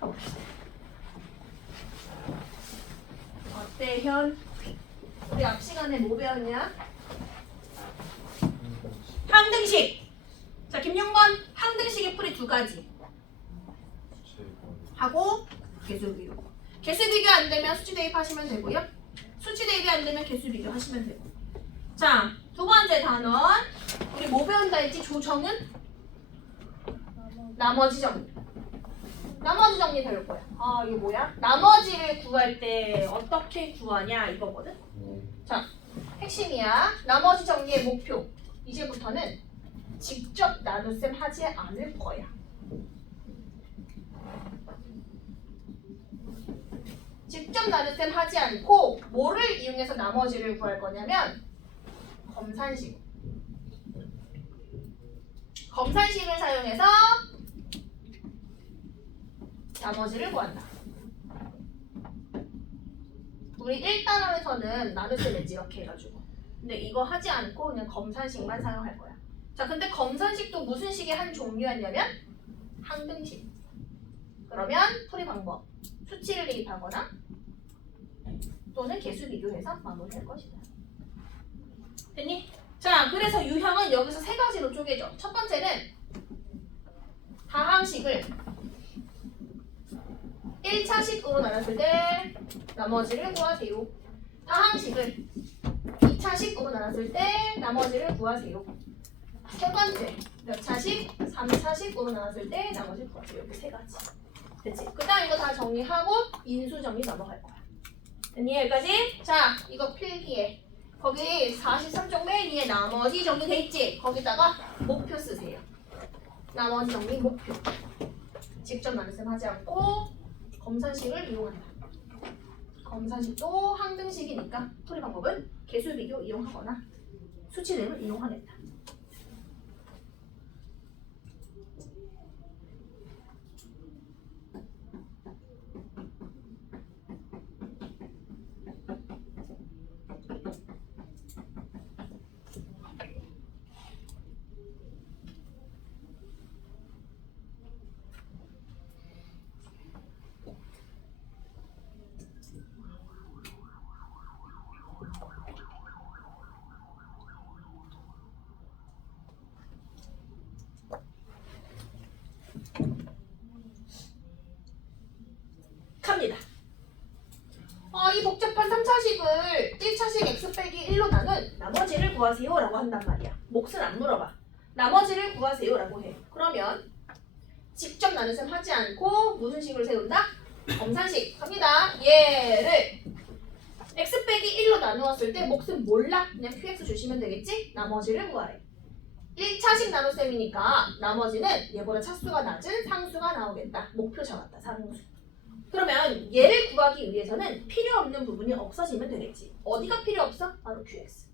가봅시다. 어때 현? 우리 앞 시간에 뭐 배웠냐? 항등식. 자, 김용건 항등식의 풀이 두 가지. 하고 개수 비교. 개수 비교 안 되면 수치 대입하시면 되고요. 수치 대입이 안 되면 개수 비교 하시면 되고. 자, 두 번째 단원. 우리 뭐 배운다 했지? 조정은? 나머지 정리. 나머지 정리 배울 거야. 아, 이게 뭐야? 나머지를 구할 때 어떻게 구하냐 이거거든. 자, 핵심이야. 나머지 정리의 목표. 이제부터는 직접 나눗셈 하지 않을 거야. 직접 나눗셈 하지 않고 뭐를 이용해서 나머지를 구할 거냐면 검산식. 검산식을 사용해서 나머지를 구한다. 우리 1단원에서는 나눗셈 했지 이렇게 해가지고. 근데 이거 하지 않고 그냥 검산식만 사용할 거야. 자, 근데 검산식도 무슨 식의 한 종류였냐면 항등식. 그러면 풀이 방법. 수치를 대입하거나 또는 개수 비교해서 마무리할 것이다. 됐니? 자, 그래서 유형은 여기서 세 가지로 쪼개져. 첫 번째는 다항식을 1차식으로 나눴을 때 나머지를 구하세요. 다항식을 2차식으로 나눴을 때 나머지를 구하세요. 세 번째, 몇 차식? 3차식으로 나눴을 때 나머지를 구하세요. 이렇게 세 가지. 됐지? 그 다음 이거 다 정리하고 인수 정리 넘어갈 거야. 됐니? 여기까지? 자, 이거 필기에 거기 43쪽 맨 위에 나머지 정리 돼 있지? 거기다가 목표 쓰세요. 나머지 정리 목표. 직접 나눗셈 하지 않고 검산식을 이용한다. 검산식도 항등식이니까 풀이 방법은 개수 비교 이용하거나 수치 대입을 이용하겠다. 갑니다. 이 복잡한 3차식을 1차식 x 빼기 1로 나눈 나머지를 구하세요 라고 한단 말이야. 몫은 안 물어봐. 나머지를 구하세요 라고 해. 그러면 직접 나눗셈 하지 않고 무슨 식을 세운다? 검산식. 갑니다. 얘를 x 빼기 1로 나누었을 때 몫은 몰라. 그냥 qx 주시면 되겠지? 나머지를 구하래. 1차식 나눗셈이니까 나머지는 얘보다 차수가 낮은 상수가 나오겠다. 목표 잡았다. 상수. 그러면 얘를 구하기 위해서는 필요 없는 부분이 없어지면 되겠지. 어디가 필요 없어? 바로 qx.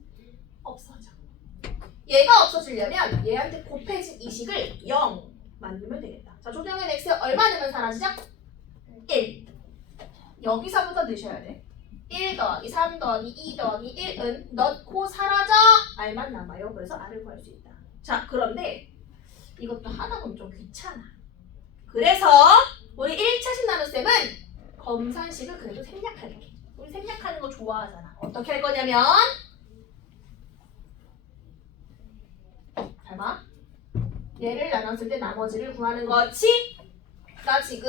없어져. 얘가 없어지려면 얘한테 곱해진 이 식을 0 만들면 되겠다. 자, 조정현 x 얼마 넣으면 사라지죠? 1. 여기서부터 넣으셔야 돼. 1 더하기 3 더하기 2 더하기 1은 넣고 사라져. r만 남아요. 그래서 r을 구할 수 있다. 자, 그런데 이것도 하다 보면 좀 귀찮아. 그래서 우리 1차식 나눗셈은 검산식을 그래도 생략하는 게. 우리 생략하는 거 좋아하잖아. 어떻게 할 거냐면 잘 봐. 얘를 나눴을 때 나머지를 구하는 거지. 나 지금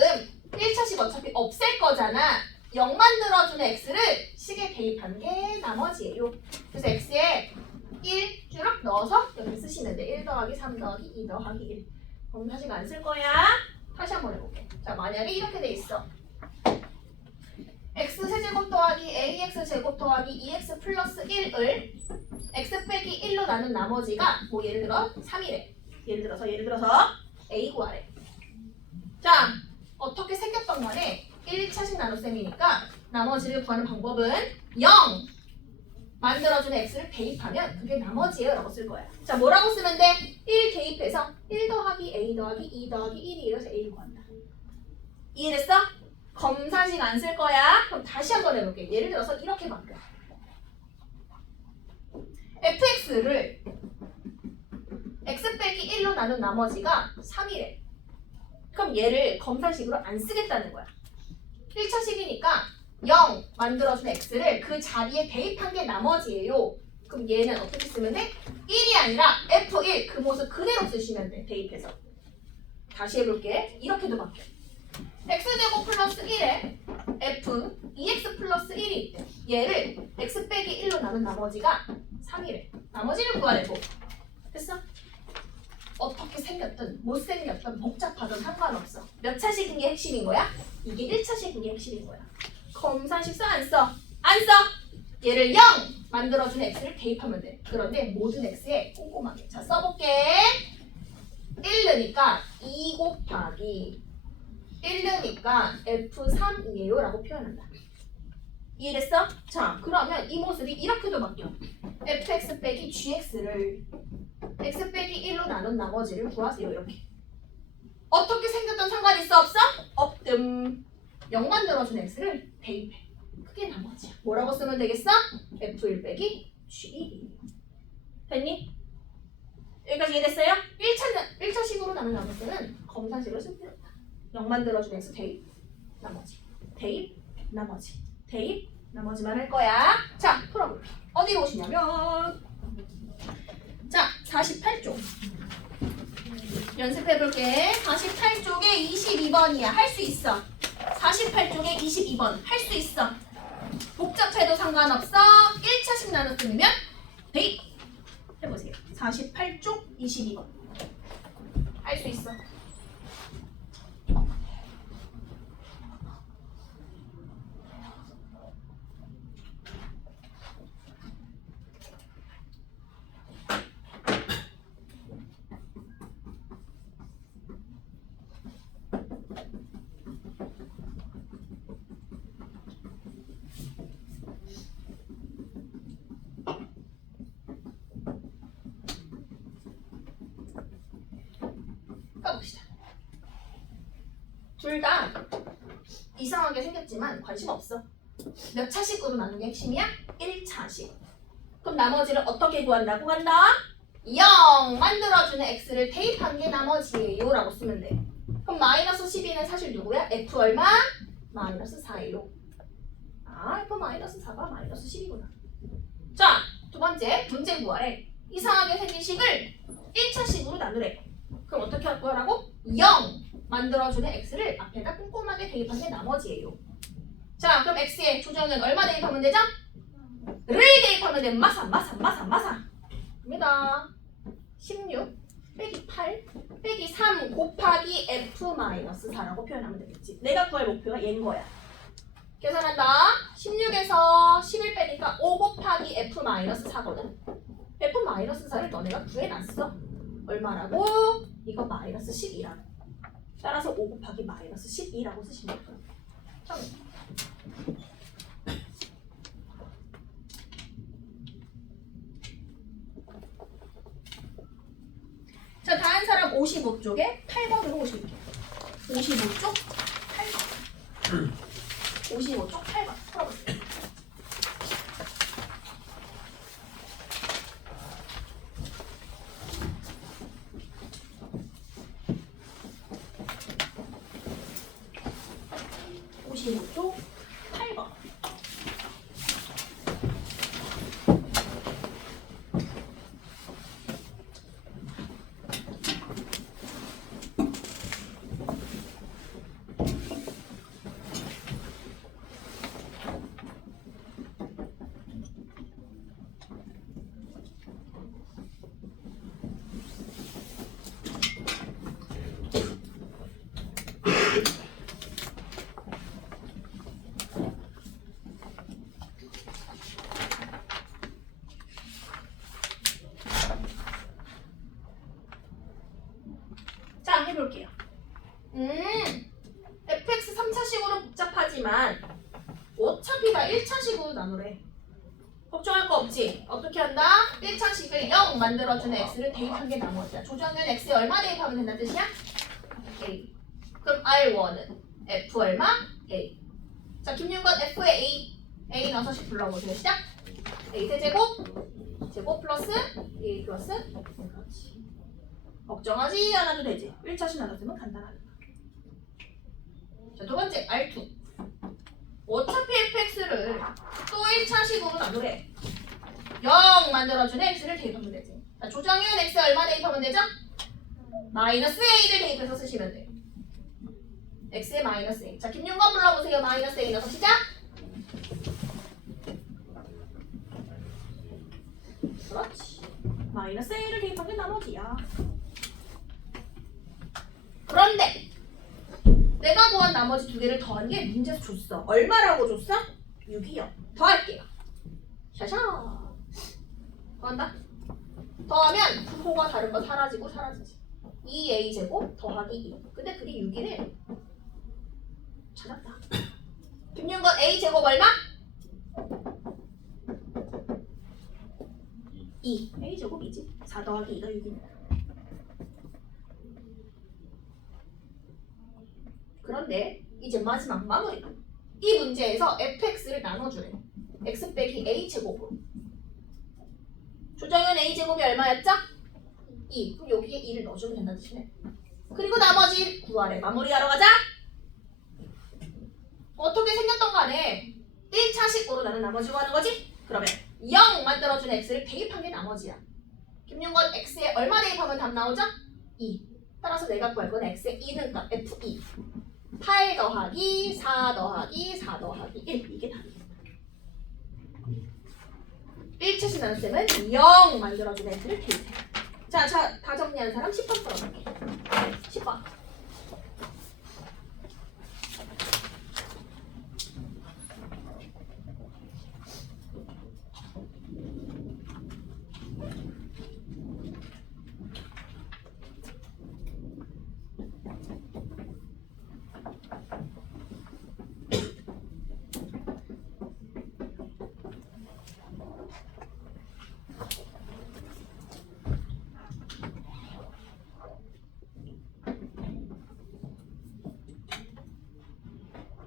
1차식 어차피 없앨 거잖아. 0 만들어주는 x를 식에 대입한 게 나머지예요. 그래서 x에 1 쭈락 넣어서 여기 쓰시면 돼. 1 더하기 3 더하기 2 더하기 1. 검산식 안 쓸 거야. 다시 한번 해볼게. 자, 만약에 이렇게 돼 있어. x 세제곱 더하기 ax 제곱 더하기 2x 플러스 1을 x 빼기 1로 나눈 나머지가 뭐 예를 들어 3이래. 예를 들어서 a 구하래. 자, 어떻게 생겼던 간에 1차식 나눗셈이니까 나머지를 구하는 방법은 0 만들어주는 x를 대입하면 그게 나머지예요 라고 쓸 거야. 자, 뭐라고 쓰면 돼? 1 대입해서 1 더하기 a 더하기 2 더하기 1이 이래서 a 구한다. 이해됐어? 검산식 안 쓸 거야. 그럼 다시 한번 해볼게. 예를 들어서 이렇게 바뀌어. fx를 x 빼기 1로 나눈 나머지가 3이래. 그럼 얘를 검사식으로 안 쓰겠다는 거야. 1차식이니까 0 만들어준 x를 그 자리에 대입한 게 나머지예요. 그럼 얘는 어떻게 쓰면 돼? 1이 아니라 f1 그 모습 그대로 쓰시면 돼. 대입해서. 다시 해볼게. 이렇게도 바뀌어. x제곱 플러스 1에 f 2x 플러스 1이 있대. 얘를 x 빼기 1로 나눈 나머지가 3이래. 나머지를 구하래고. 됐어? 어떻게 생겼든 못생겼든 복잡하든 상관없어. 몇 차식인 게 핵심인 거야? 이게 1차식인 게 핵심인 거야. 검사식 써? 안 써? 안 써! 얘를 0 만들어준 x를 대입하면 돼. 그런데 모든 x에 꼼꼼하게. 자, 써볼게. 1 넣으니까 2 곱하기 1 넣으니까 f3이에요 라고 표현한다. 이해됐어? 자, 그러면 이 모습이 이렇게도 바뀌어. fx 빼기 gx를 x 빼기 1로 나눈 나머지를 구하세요. 이렇게. 어떻게 생겼던 상관 있어? 없어? 없음. 0 만들어준 x를 대입해. 그게 나머지야. 뭐라고 쓰면 되겠어? f1 빼기 g1. 됐니? 여기까지 이해됐어요? 1차식으로 나눈 나머지는 검사식으로 쓸 필요 없다. 0 만들어준 x 대입, 나머지. 대입, 나머지. 대입, 나머지만 할 거야. 자, 풀어볼게. 어디로 오시냐면 자, 48쪽. 연습해볼게. 48쪽에 22번이야. 할 수 있어. 48쪽에 22번. 할 수 있어. 복잡해도 상관없어. 1차식 나눴으면 대입. 해보세요. 48쪽 22번. 할 수 있어. 까봅시다. 둘 다 이상하게 생겼지만 관심 없어. 몇 차식으로 나누는 게 핵심이야? 1차식. 그럼 나머지를 어떻게 구한다고 한다? 0 만들어주는 x를 대입한 게 나머지예요 라고 쓰면 돼. 그럼 마이너스 12는 사실 누구야? f 얼마? 마이너스 4예요. 아, f 마이너스 4가 마이너스 10이구나. 자, 두 번째 문제 구하래. 이상하게 생긴 식을 1차식으로 나누래. 그럼 어떻게 할 거라고? 0 만들어주는 x를 앞에다 꼼꼼하게 대입한 게 나머지예요. 자, 그럼 x에 조정은 얼마 대입하면 되죠? 를 대입하면 돼. 마사. 입니다. 16 빼기 8 빼기 3 곱하기 f-4라고 표현하면 되겠지. 내가 구할 목표가 얘인 거야. 계산한다. 16에서 11 빼니까 5 곱하기 f-4거든. f-4를 너네가 구해놨어. 얼마라고? 이거 마이너스 12라고. 따라서 5 곱하기 마이너스 12라고 쓰시면 돼요. 자, 다른 사람 55쪽에 8번으로 오실게요. 55쪽 8번. 55쪽 8번. 풀어보세요. 쪽 8번. 자, 해볼게요. fx 3차식으로 복잡하지만 어차피 다 1차식으로 나누래. 걱정할 거 없지? 어떻게 한다? 1차식을 0 만들어주는 x를 대입한 게 나머지야. 조정은 x에 얼마 대입하면 된다는 뜻이야? a. 그럼 R1은 f 얼마? a. 자, 김윤건 f에 a 넣어서 씩 불러보세요. 시작. a 제곱 플러스 a 플러스 그렇지. 걱정하지 않아도 되지. 1차식 나눴으면 간단하니까. 번째 R2. 어차피 fx를 또 1차식으로 나누래. 0 만들어주는 x를 대입하면 되지. 자, 조정윤 x 얼마 대입하면 되죠? 마이너스 a를 대입해서 쓰시면 돼요. x에 마이너스 a. 자, 김윤건 불러보세요. 마이너스 a 넣어서 시작. 그렇지. 마이너스 a를 대입하면 나머지야. 그런데 내가 구한 나머지 두 개를 더한 게 문제에서 줬어. 얼마라고 줬어? 6이요. 더할게요. 샤샤. 더한다. 더하면 부호가 다른 거 사라지고 사라지지. 2a제곱 더하기 2. 근데 그게 6이래. 찾았다. 김윤건 a제곱 얼마? 2. a제곱이지. 4 더하기 2가 6이니까. 그런데 이제 마지막 마무리. 이 문제에서 fx를 나눠주래. x 빼기 a제곱으로. 조정현 a제곱이 얼마였죠? 2. 그럼 여기에 2를 넣어주면 된다는 뜻이네. 그리고 나머지 구하래. 마무리하러 가자. 어떻게 생겼던 간에 1차식으로 나는 나머지 구하는 거지? 그러면 0 만들어준 x를 대입한 게 나머지야. 김윤건 x에 얼마 대입하면 답 나오죠? 2. 따라서 내가 구할 건 x의 2는 f2. 8 더하기 4 더하기 4 더하기 1. 이게 답이야. 1차식 나눗셈은 0 만들어준 x를 대입해. 자, 다 정리한 사람 10번 써볼게. 10번.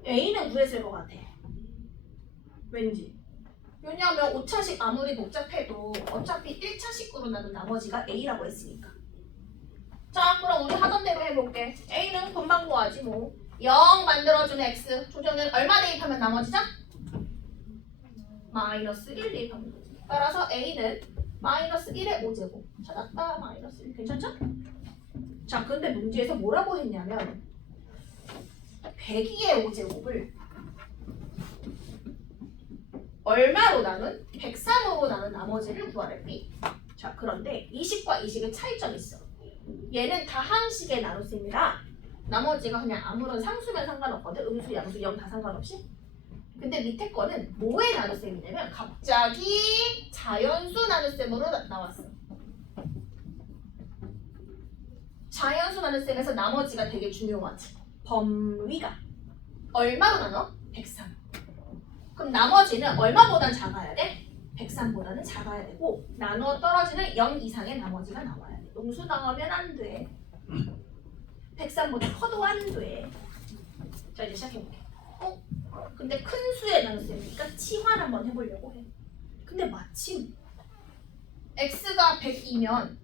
A는 구했을 것 같아. 왠지. 왜냐하면 5차식 아무리 복잡해도 어차피 1차식으로 나눈 나머지가 A라고 했으니까. 자, 그럼 우리 하던 대로 해볼게. A는 금방 구하지 뭐. 0 만들어준 X. 조정은 얼마 대입하면 나머지죠? 마이너스 1 대입하면 되지. 따라서 A는 마이너스 1의 5제곱. 찾았다. 마이너스 1. 괜찮죠? 자, 근데 문제에서 뭐라고 했냐면 102의 5제곱을 얼마로 나눈? 103으로 나눈 나머지를 구하래. B. 자, 그런데 이식과 이식의 차이점이 있어. 얘는 다항식의 나눗셈이라 나머지가 그냥 아무런 상수면 상관없거든. 음수, 양수, 0 다 상관없이. 근데 밑에 거는 뭐의 나눗셈이냐면 갑자기 자연수 나눗셈으로 나왔어. 자연수 나눗셈에서 나머지가 되게 중요하지. 범위가 얼마로 나눠? 103. 그럼 나머지는 얼마보단 작아야 돼? 103보다는 작아야 되고 나누어 떨어지는 0 이상의 나머지가 나와야 돼. 음수 나오면 안 돼. 103보다 커도 안 돼. 자, 이제 시작해볼게. 근데 큰 수의 나눗셈이니까 치환 한번 해보려고 해. 근데 마침 x가 102면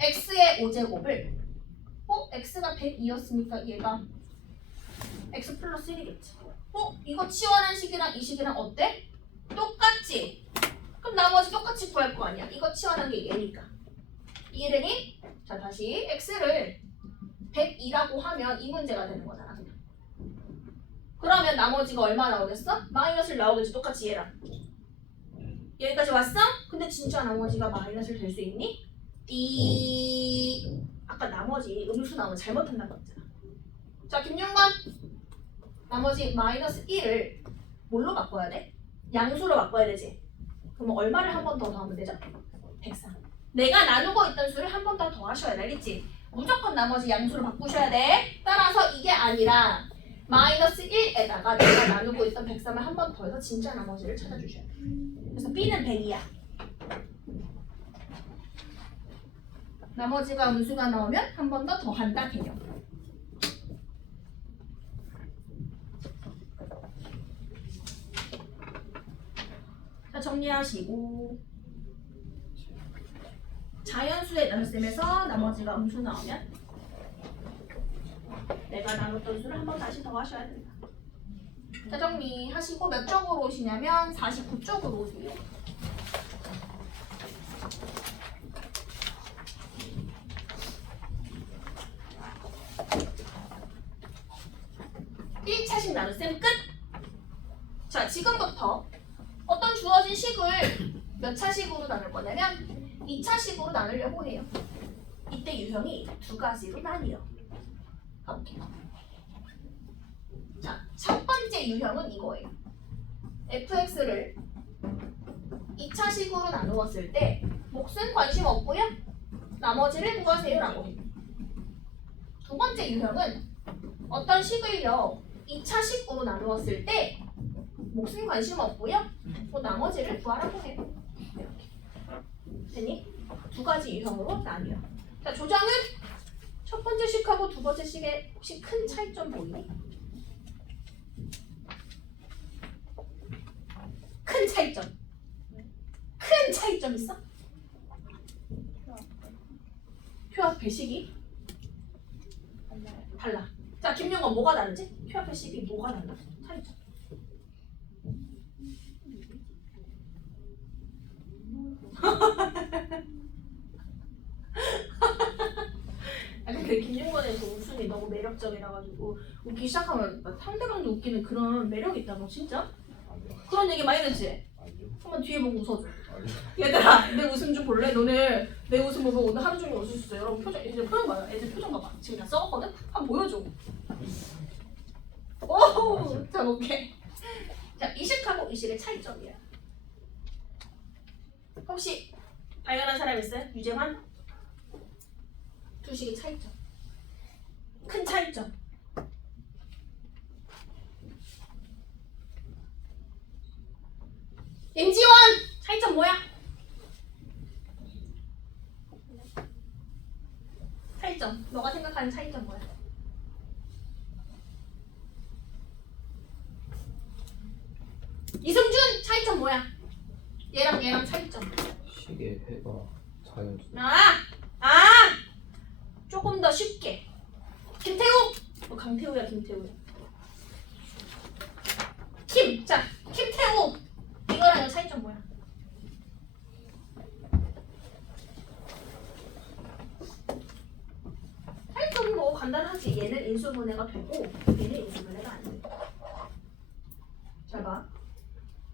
x의 5제곱을 x가 102였으니까 얘가 x 플러스 1이겠지. 이거 치환한 식이랑 이 식이랑 어때? 똑같지? 그럼 나머지 똑같이 구할 거 아니야. 이거 치환한 게 얘니까. 이해되니? 자, 다시 x를 102라고 하면 이 문제가 되는 거잖아. 그냥. 그러면 나머지가 얼마 나오겠어? 마이너스를 나오겠지. 똑같이 얘랑. 여기까지 왔어? 근데 진짜 나머지가 마이너스를 될 수 있니? 띠. 아까 나머지 음수 나오면 잘못한다고 했잖아. 자, 김윤건. 나머지 마이너스 1을 뭘로 바꿔야 돼? 양수로 바꿔야 되지. 그럼 얼마를 한 번 더 더하면 되죠? 103. 내가 나누고 있던 수를 한 번 더 더하셔야 돼. 알겠지? 무조건 나머지 양수로 바꾸셔야 돼. 따라서 이게 아니라 마이너스 1에다가 내가 나누고 있던 103을 한 번 더해서 진짜 나머지를 찾아주셔야 돼. 그래서 B는 100이야. 나머지가 음수가 나오면 한 번 더 더한다 개념. 자, 정리하시고 자연수의 나눗셈에서 나머지가 음수 나오면 내가 나눴던 수를 한 번 다시 더하셔야 된다. 자, 정리하시고 몇 쪽으로 오시냐면 49쪽으로 오세요. 일차식 나눗셈 끝! 자, 지금부터 어떤 주어진 식을 몇 차식으로 나눌 거냐면 2차식으로 나누려고 해요. 이때 유형이 두 가지로 나뉘어. 가볼게요. 자, 첫 번째 유형은 이거예요. fx를 2차식으로 나누었을 때 몫은 관심 없고요. 나머지를 구하세요 라고 해요. 두 번째 유형은 어떤 식을요 2차식으로 나누었을 때 몫은 관심 없고요. 뭐 나머지를 구하라고 해요. 이렇게. 됐니? 두 가지 유형으로 나뉘어. 자, 조정은 첫 번째 식하고 두 번째 식에 혹시 큰 차이점 보이니? 큰 차이점. 큰 차이점 있어? 표합 배식이 달라. 자, 김용건 뭐가 다르지? 표합 배식이 뭐가 달라? 차이점. 근데 김용건의 그 웃음이 너무 매력적이라 가지고 웃기 시작하면 상대방도 웃기는 그런 매력이 있다고 진짜? 그런 얘기 많이 듣지? 한번 뒤에 보고 웃어줘. 얘들아, 내 웃음 좀 볼래? 너네 내 웃음 보고 오늘 하루 종일 웃을 수 있어. 여러분 표정, 이제 표정 봐요. 애들 표정 봐봐. 지금 다 썩었거든? 한번 보여줘. 오, 자, 오케이. 자, 이식하고 이식의 차이점이야. 혹시 발견한 사람 있어요? 유재환? 두 식의 차이점. 큰 차이점. 임지원! 차이점 뭐야? 차이점. 너가 생각하는 차이점 뭐야? 이승준! 차이점 뭐야? 얘랑 차이점. 식의 해가 자연수. 조금 더 쉽게. 김태우! 너 강태우야, 김태우야. 자, 김태우! 이거랑 이거 차이점 뭐야? 차이점은 뭐 간단하지. 얘는 인수분해가 되고 얘는 인수분해가 안 돼. 잘 봐.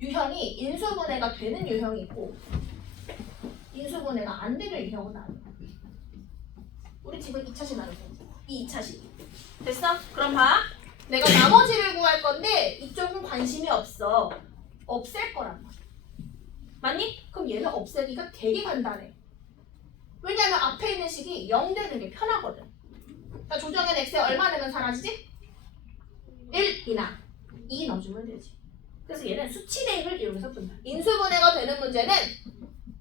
유형이 인수분해가 되는 유형이 있고 인수분해가 안 되는 유형은 나눠. 우리 집은 2차식 나눠서 이 2차식. 됐어? 그럼 봐. 내가 나머지를 구할 건데 이쪽은 관심이 없어. 없앨 거란 말이야. 맞니? 그럼 얘는 없애기가 되게 간단해. 왜냐면 앞에 있는 식이 0 되는 게 편하거든. 그러니까 조정현 x에 얼마 되면 사라지지? 1 이나 2 넣어주면 되지. 그래서 얘는 수치 대입을 이용해서 푼다. 인수분해가 되는 문제는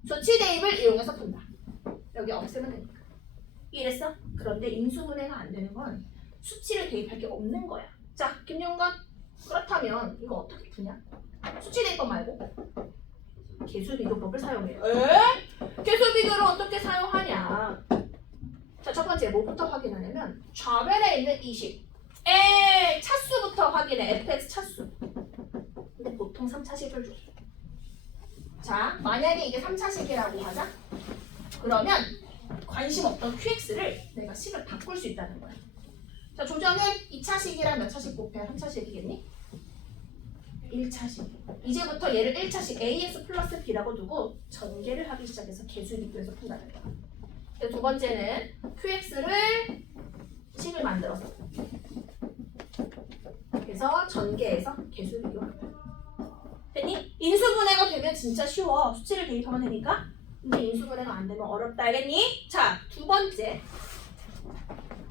수치 대입을 이용해서 푼다. 여기 없애면 되니까. 이해했어? 그런데 인수분해가 안 되는 건 수치를 대입할 게 없는 거야. 자, 김용건. 그렇다면 이거 어떻게 푸냐? 수치 대입법 말고 계수비교법을 사용해요. 계수비교를 어떻게 사용하냐? 자, 첫 번째 뭐부터 확인하냐면 좌변에 있는 이 식. 차수부터 확인해. fx 차수. 근데 보통 3차식을 줘. 자, 만약에 이게 3차식이라고 하자. 그러면 관심 없던 qx를 내가 식을 바꿀 수 있다는 거야. 자, 조정은 2차식이랑 몇 차식 곱해야 3차식이겠니? 1차식. 이제부터 얘를 1차식 ax 플러스 b라고 두고 전개를 하기 시작해서 계수비교해서 푼다는 거야. 두 번째는 qx를 식을 만들어서 그래서 전개해서 계수비교한다. 됐니? 인수분해가 되면 진짜 쉬워. 수치를 대입하면 되니까. 근데 인수분해가 안 되면 어렵다. 알겠니? 자, 두 번째.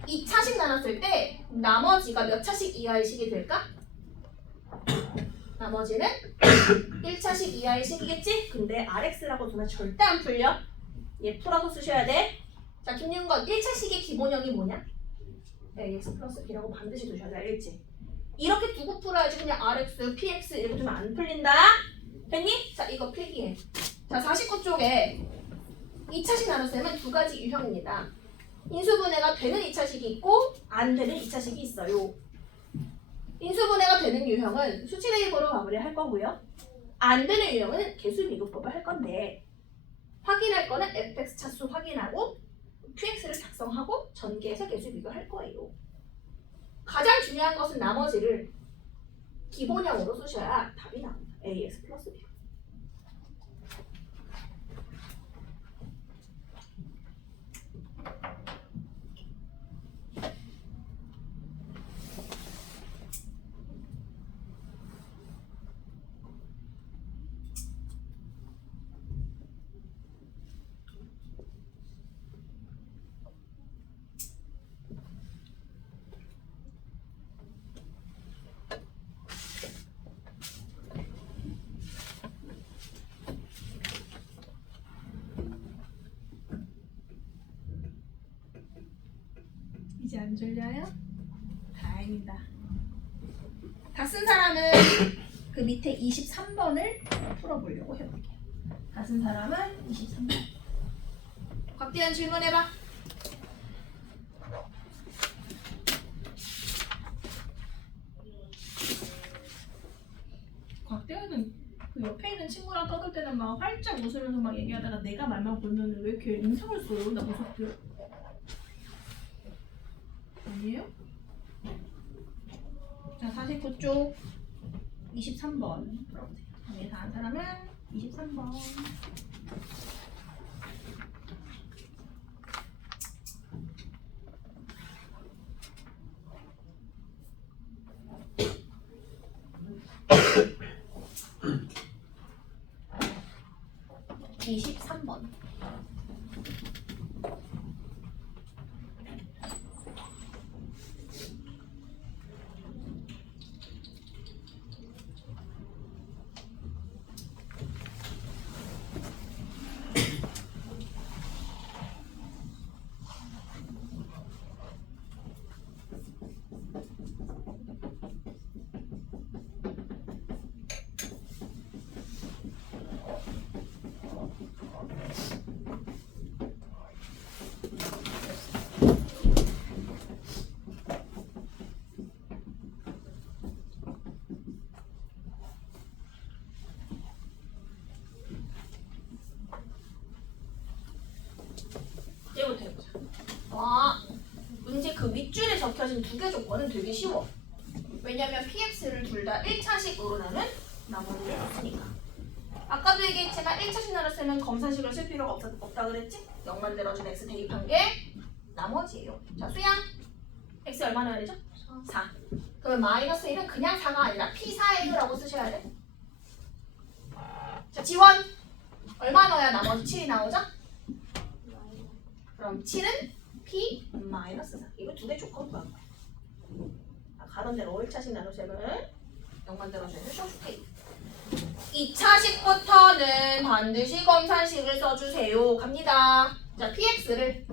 2차식 나눴을 때 나머지가 몇 차식 이하의 식이 될까? 나머지는 1차식 이하의 식이겠지? 근데 RX라고 두면 절대 안 풀려. 얘 풀어서 쓰셔야 돼. 자, 김윤건 1차식의 기본형이 뭐냐? AX 플러스 B라고 반드시 두셔야 돼. 알겠지? 이렇게 두고 풀어야지 그냥 RX, PX 이렇게 두면 안 풀린다. 됐니? 자, 이거 필기해. 자, 49쪽에 2차식 나눗셈은 두 가지 유형입니다. 인수분해가 되는 2차식이 있고 안 되는 2차식이 있어요. 인수분해가 되는 유형은 수치대입으로 마무리할 거고요. 안 되는 유형은 개수비교법을 할 건데 확인할 거는 fx 차수 확인하고 qx를 작성하고 전개해서 개수비교할 거예요. 가장 중요한 것은 나머지를 기본형으로 쓰셔야 답이 나옵니다. ax 플러스 b. 이제 안 졸려요? 다행이다. 다 쓴 사람은 그 밑에 23번을 풀어보려고 해볼게요. 다 쓴 사람은 23번. 곽대현 질문해봐. 곽대현은 그 옆에 있는 친구랑 떠들 때는 막 활짝 웃으면서 막 얘기하다가 내가 말만 걸면 왜 이렇게 인상을 써요? 나 무섭게. 아니에요? 자, 49쪽 23번 풀어보세요. 여기 다 한 사람은 23번. (23번) 이제부터 해보자. 문제 그 윗줄에 적혀진 두 개 조건은 되게 쉬워. 왜냐면 px를 둘 다 1차식으로 나눈 나머지를 썼으니까. 아까도 얘기했지만 1차식 나눴으면 검사식을 쓸 필요가 없다 그랬지? 0 만들어준 x 대입한 게 나머지예요. 자, 수양 x 얼마 넣어야 되죠? 4. 그러면 마이너스 1은 그냥 4가 아니라 p4x라고 쓰셔야 돼. 자, 지원 얼마 넣어야 나머지 7이 나오죠? 그럼 7은 p 마이너스 4. 이거 두 개 조건 구한 거야. 가던 대로 1차식 나눗셈을 0 만들어주는 쇼스테이. 2차식부터는 반드시 검산식을 써주세요. 갑니다. 자, px를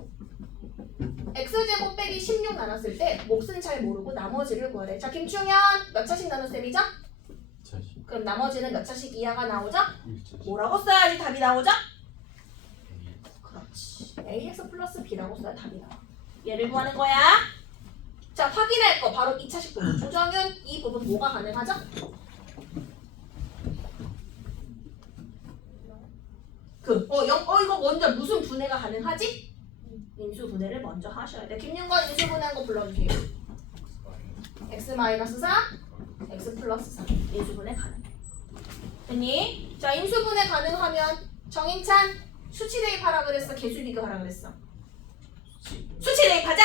x제곱 빼기 16 나눴을 때 몫은 잘 모르고 나머지를 구하래. 자, 김충현 몇 차식 나눗셈이죠? 그럼 나머지는 몇 차식 이하가 나오죠? 뭐라고 써야지 답이 나오죠? 그렇지. ax 플러스 b라고 써야 답이 나와. 얘를 구하는 거야. 자, 확인할 거 바로 2차식 부분. 조정윤 이 부분 뭐가 가능하죠? 이거 먼저 무슨 분해가 가능하지? 인수 분해를 먼저 하셔야 돼. 김윤건 인수 분해한 거 불러주세요. x-4, x 플러스 3 인수 분해 가능. 됐니? 자, 인수 분해 가능하면 정인찬 수치 대입하라 그랬어? 개수 비교하라 그랬어? 수치 대입하자!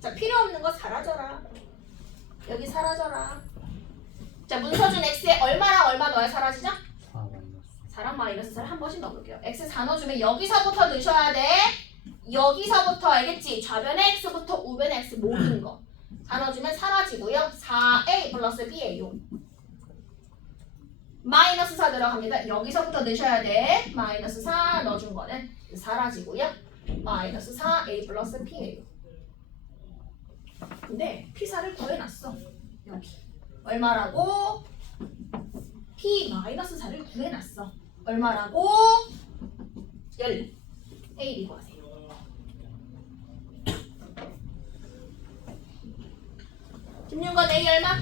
자, 필요 없는 거 사라져라. 여기 사라져라. 자, 문서준 x에 얼마랑 얼마 넣어야 사라지죠? 4랑 마이너스 4를 한 번씩 넣어볼게요. x 4 넣어주면 여기서부터 넣으셔야 돼. 여기서부터 알겠지? 좌변의 x부터 우변의 x 모든 거. 4 넣어주면 사라지고요. 4a 플러스 b예요. 마이너스 4 들어갑니다. 여기서부터 넣으셔야 돼. 마이너스 4 넣어준 거는 사라지고요. 마이너스 4a 플러스 p예요. 근데 p4를 구해놨어. 여기. 얼마라고? p-4를 구해놨어. 얼마라고? 1. a b 구하세요. 김윤건 A 얼마?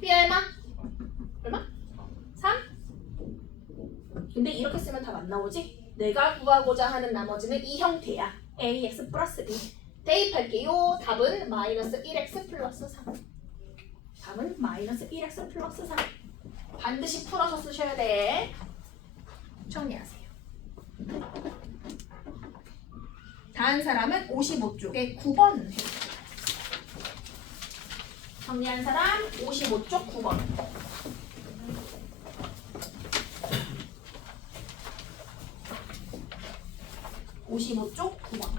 B 얼마? 얼마? 3? 근데 이렇게 쓰면 답 안 나오지? 내가 구하고자 하는 나머지는 이 형태야. ax 플러스 b. 대입할게요. 답은 마이너스 1x 플러스 3. 답은 마이너스 1x 플러스 3. 반드시 풀어서 쓰셔야 돼. 정리하세요. 다음 사람은 55쪽에 9번. 정리한 사람 55쪽 9번. (55쪽) 9번.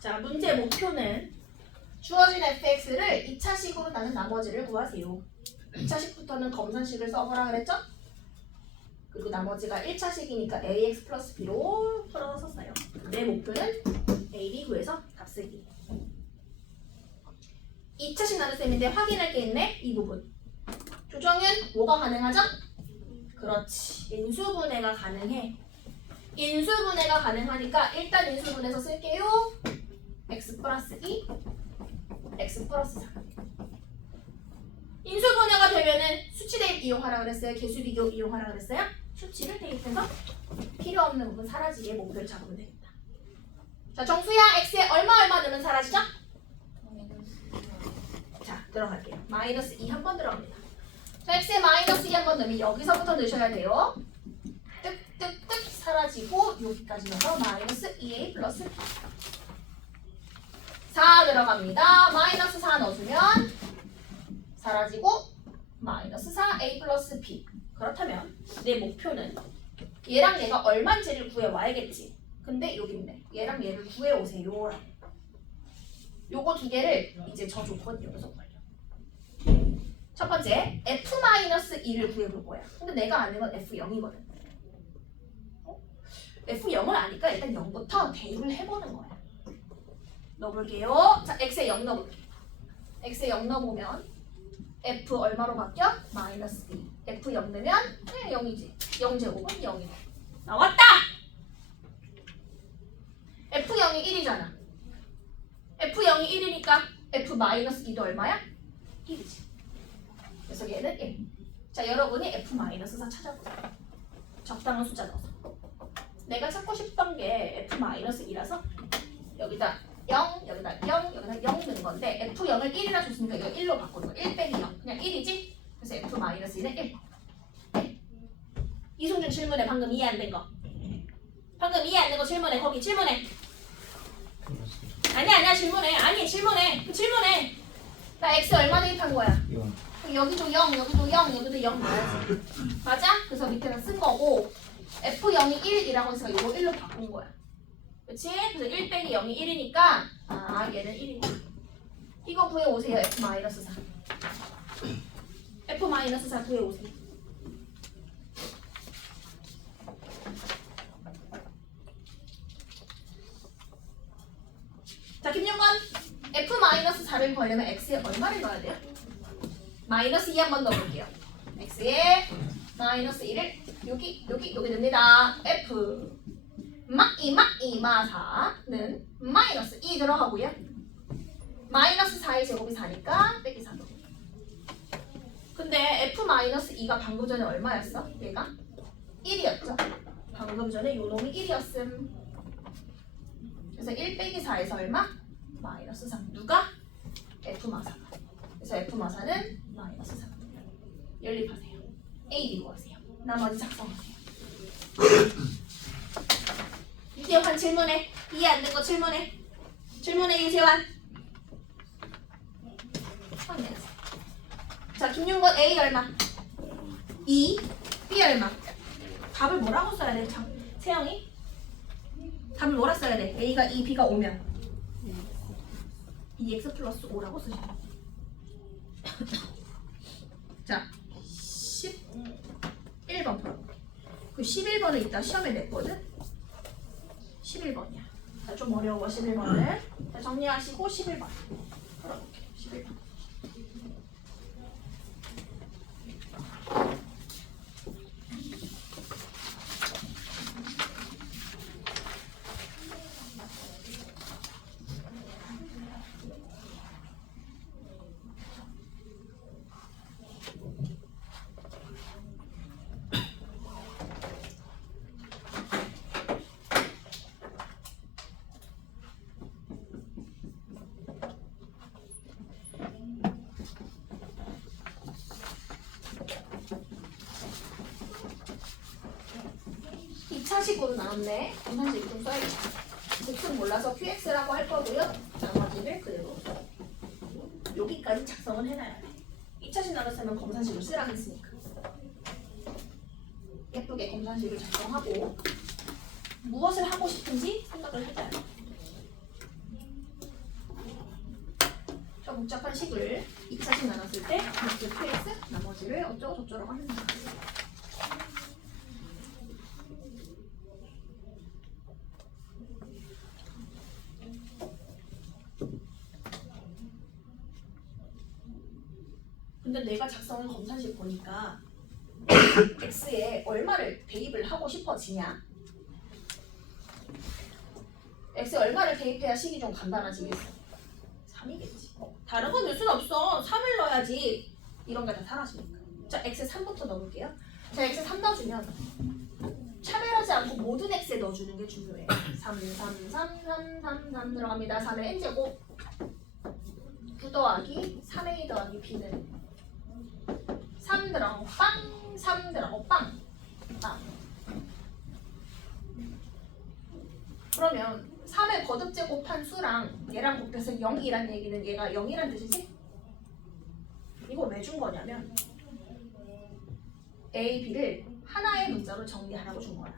자, 문제 목표는 주어진 fx를 2차식으로 나눈 나머지를 구하세요. 2차식부터는 검산식을 써보라 그랬죠? 그리고 나머지가 1차식이니까 ax 플러스 b로 풀어서 썼어요. 내 목표는 a, b 구해서 값쓰기. 2차식 나눌 셈인데 확인할 게 있네? 이 부분. 조정은 뭐가 가능하죠? 그렇지. 인수분해가 가능해. 인수분해가 가능하니까 일단 인수분해서 쓸게요. x 플러스 2, x 플러스 3. 인수분해가 되면은 수치 대입 이용하라 그랬어요? 개수 비교 이용하라 그랬어요? 수치를 대입해서 필요 없는 부분 사라지게 목표를 잡으면 되겠다. 자, 정수야 x에 얼마 넣으면 사라지죠? 자, 들어갈게요. 마이너스 2 한 번 들어갑니다. 자, x에 마이너스 2 한 번 넣으면 여기서부터 넣으셔야 돼요. 뜩뜩뜩 사라지고 여기까지 넣어서 마이너스 2a 플러스 4 들어갑니다. 마이너스 4 넣어주면 사라지고 마이너스 4a 플러스 b. 그렇다면 내 목표는 얘랑 얘가 얼마인지를 구해와야겠지. 근데 여기 있네. 얘랑 얘를 구해오세요. 요거 두 개를 이제 저 조건 여기서 구하려. 첫 번째 f-2를 구해볼 거야. 근데 내가 아는 건 f0이거든. f0을 아니까 일단 0부터 대입을 해보는 거야. 넣어볼게요. 자, x에 0 넣어볼게요. x에 0 넣어보면 f 얼마로 바뀌어? 마이너스 2. f 0 넣으면 0이지. 0제곱은 0이네. 나왔다! f0이 1이잖아. f0이 1이니까 f 마이너스 2도 얼마야? 1이지. 그래서 얘는 1. 자, 여러분이 f 마이너스 4 찾아보세요. 적당한 숫자 넣어서. 내가 찾고 싶던 게 f 마이너스 2라서 여기다 0, 여기다 0, 여기다 0 넣은 건데 f0을 1이라 줬으니까 이거 1로 바꾸는 거. 1 빼기 0. 그냥 1이지? 그래서 f-2는 1. 이승준 질문해. 방금 이해 안 된 거. 방금 이해 안 된 거 질문해. 거기 질문해. 아니야 질문해. 아니 질문해. 그 질문해. 나 x 얼마 대입한 거야? 여기도 0, 여기도 0, 여기도 0 넣어야지. 맞아? 그래서 밑에는 쓴 거고 f0이 1이라고 해서 이거 1로 바꾼 거야. 그치? 그래서 1 빼기 0이 1이니까 아 얘는 1이고 이거 구해오세요. f-4 f-4 구해오세요. 자, 김용건 f-4를 구하려면 x에 얼마를 넣어야 돼요? 마이너스 2 한번 넣어볼게요. x에 마이너스 2를 여기 넣습니다. f 마2마4는 마이너스 2 들어가고요. 마이너스 4의 제곱이 4니까 빼기 4도. 근데 f-2가 방금 전에 얼마였어? 얘가 1이었죠? 방금 전에 요 놈이 1이었음. 그래서 1 빼기 4에서 얼마? 마이너스 3. 누가? f-4가. 그래서 f-4는 마이너스 3. 연립하세요. A, B 구하세요. 나머지 작성하세요. 이태환 질문해. 이해 안 된 거 질문해. 질문해 유세환. 자, 김윤건 A 얼마? 2, B 얼마? 답을 뭐라고 써야 돼? 세영이? 답을 뭐라 써야 돼? A가 2, B가 5면 2x 플러스 5라고 쓰시면 자, 11번 풀어볼게. 그 11번을 이따 시험에 냈거든? 11번이야. 자, 좀 어려워 11번을. 자, 정리하시고 11번 풀어볼게. 11번. 차식으로 나왔네. 검산식 좀 써야겠다. 곱은 몰라서 QX라고 할 거고요. 나머지를 그대로 여기까지 작성을 해놔야 돼. 2차식 나눴으면 검산식을 쓰라 했으니까 예쁘게 검산식을 작성하고 무엇을 하고 싶은지 생각을 해줘야 돼. 저 복잡한 식을 2차식 나눴을 때 이렇게 QX 나머지를 어쩌고 저쩌라고 하는 거야. 근데 내가 작성한 검산식 보니까 x에 얼마를 대입을 하고 싶어지냐? x에 얼마를 대입해야 식이 좀 간단해지겠어? 3이겠지. 다른 건 넣을 수는 없어. 3을 넣어야지 이런 게 다 사라지니까. 자, x에 3부터 넣어볼게요. 자, x에 3 넣어주면 차별하지 않고 모든 x에 넣어주는 게 중요해. 3 들어갑니다. 3의 n제곱 9 더하기 3a 더하기 b는 3 들어가고 빵, 3 들어가고 빵. 그러면 3의 거듭제곱한 수랑 얘랑 곱해서 0이란 얘기는 얘가 0이란 뜻이지? 이거 왜 준 거냐면 A, B를 하나의 문자로 정리하라고 준 거야.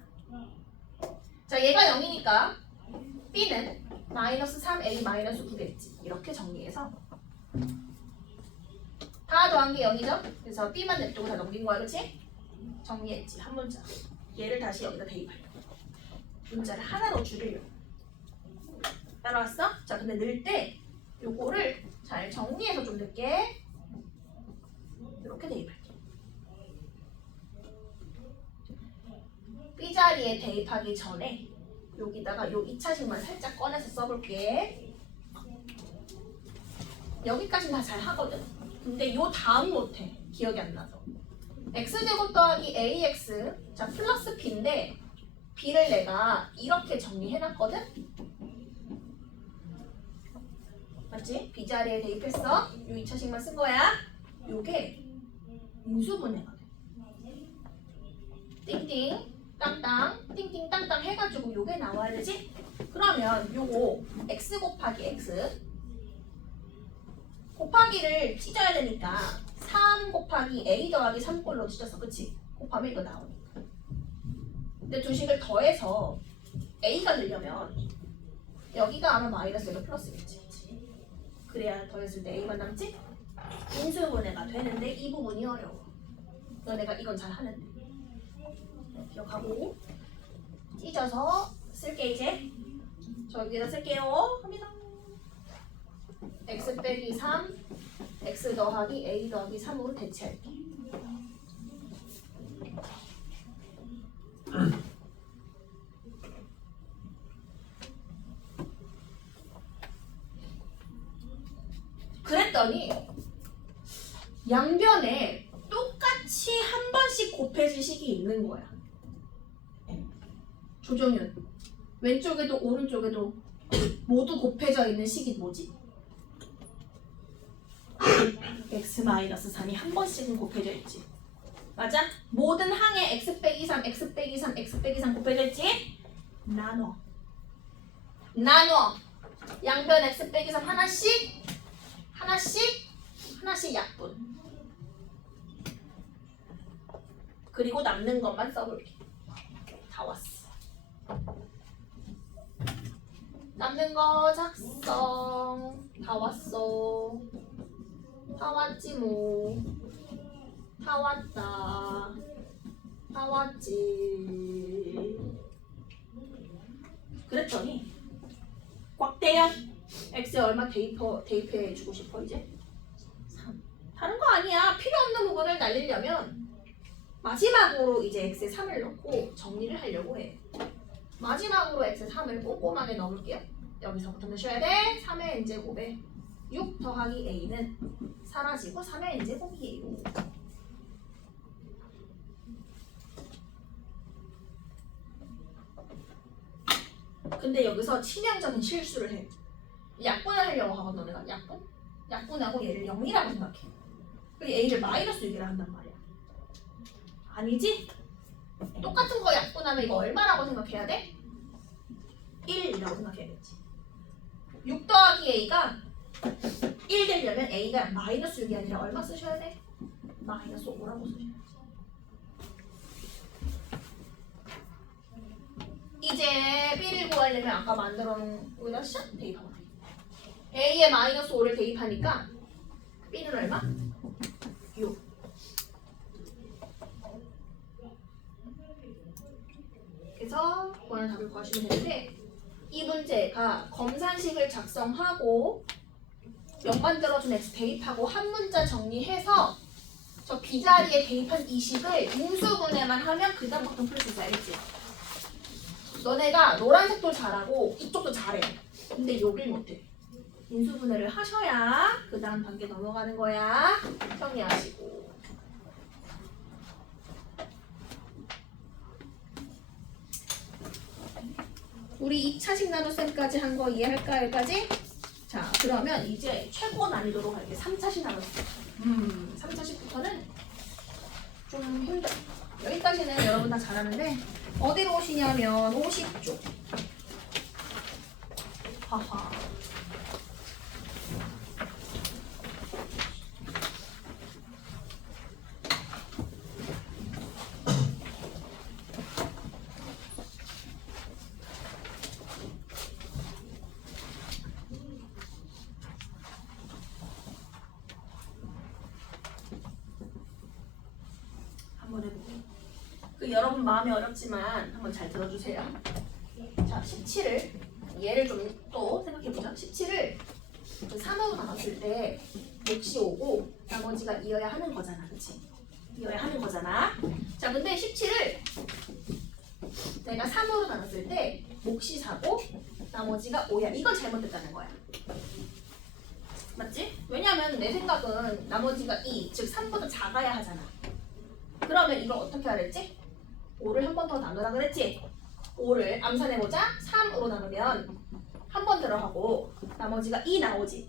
자, 얘가 0이니까 B는 마이너스 3A 마이너스 9겠지. 이렇게 정리해서 다 더한 게 0이죠? 그래서 B만 냅두고 다 넘긴 거야, 그치? 정리했지, 한 문자. 얘를 다시 여기다 대입하려고. 문자를 하나로 줄이려고. 따라왔어? 자, 근데 넣을 때 요거를 잘 정리해서 좀 넣게. 이렇게 대입할게. B 자리에 대입하기 전에 여기다가 요 2차식만 살짝 꺼내서 써볼게. 여기까지는 다 잘 하거든. 근데 요 다음 못해. 기억이 안 나서. x제곱 더하기 ax 자 플러스 b인데 b를 내가 이렇게 정리해놨거든. 맞지? b 자리에 대입했어. 요 2차식만 쓴 거야. 요게 인수분해가 돼. 띵띵 땅땅 띵띵 땅땅 해가지고 요게 나와야 되지? 그러면 요거 x 곱하기 x 곱하기를 찢어야 되니까 3 곱하기 a 더하기 3꼴로 찢었어. 그치? 곱하면 이거 나오니까. 근데 두 식을 더해서 a가 되려면 여기가 아마 마이너스 여기 플러스겠지. 그치? 그래야 더했을 때 a만 남지? 인수분해가 되는데 이 부분이 어려워. 너네가 이건 잘 하는데. 기억하고 찢어서 쓸게 이제. 저기다 쓸게요. 합니다. x 빼기 3 x 더하기 a 더하기 3으로 대체할게. 그랬더니 양변에 똑같이 한 번씩 곱해질 식이 있는 거야. 조정윤, 왼쪽에도 오른쪽에도 모두 곱해져 있는 식이 뭐지? x-3이 한 번씩은 곱해져 있지. 맞아? 모든 항에 x 빼기 3, x 빼기 3, x 빼기 3 곱해져 있지? 나눠. 양변 x 빼기 3 하나씩 약분. 그리고 남는 것만 써볼게. 다 왔어. 남는 거 작성. 다 왔어. 다 왔지 뭐. 다 왔다. 다 왔지. 그랬더니 꽉대야. x에 얼마 대입해주고 싶어 이제? 3. 다른 거 아니야. 필요 없는 부분을 날리려면 마지막으로 이제 x에 3을 넣고 정리를 하려고 해. 마지막으로 x에 3을 꼼꼼하게 넣을게요. 여기서부터 넣으셔야 돼. 3의 n제곱에 6 더하기 a는 사라지고 3의 n제곱이에요. 근데 여기서 치명적인 실수를 해. 약분을 하려고 하거든 너네가. 약분하고 얘를 0이라고 생각해. 그리고 a를 마이너스 6이라 한단 말이야. 아니지? 똑같은 거 약분하면 이거 얼마라고 생각해야 돼? 1이라고 생각해야겠지. 6 더하기 a가 1 되려면 a가 마이너스 6이 아니라 얼마 쓰셔야 돼? 마이너스 5라고 쓰셔야지. 이제 b를 구하려면 아까 만들어 놓은 여기다 샥 대입하면 돼. a에 마이너스 5를 대입하니까 b는 얼마? 6. 그래서 구하는 답을 구하시면 되는데 이 문제가 검산식을 작성하고 역 만들어준 x 대입하고 한 문자 정리해서 저 b자리에 대입한 이 식을 인수분해만 하면 그 다음부터 풀 수 있어. 알겠지? 너네가 노란색도 잘하고 이쪽도 잘해. 근데 여길 못해. 인수분해를 하셔야 그 다음 단계 넘어가는 거야. 정리하시고. 우리 2차식 나눗셈까지 한 거 이해할까 여기까지? 자 그러면 이제 최고 난이도로 갈게. 3차식 나눗셈. 3차식부터는 좀 힘들어. 여기까지는 여러분 다 잘하는데 어디로 오시냐면 50쪽. 하하. 한번 해볼게요. 그 여러분 마음이 어렵지만 한번 잘 들어주세요. 자, 17을 얘를 좀 또 생각해보자. 17을 3으로 나눴을 때 몫이 오고 나머지가 이어야 하는 거잖아. 그치? 이어야 하는 거잖아. 자, 근데 17을 내가 3으로 나눴을 때 몫이 4고 나머지가 5야. 이걸 잘못했다는 거야. 맞지? 왜냐면 내 생각은 나머지가 2, 즉 3보다 작아야 하잖아. 그러면 이걸 어떻게 하랬지? 5를 한 번 더 나누라 그랬지? 5를 암산해보자. 3으로 나누면 한 번 들어가고 나머지가 2 나오지.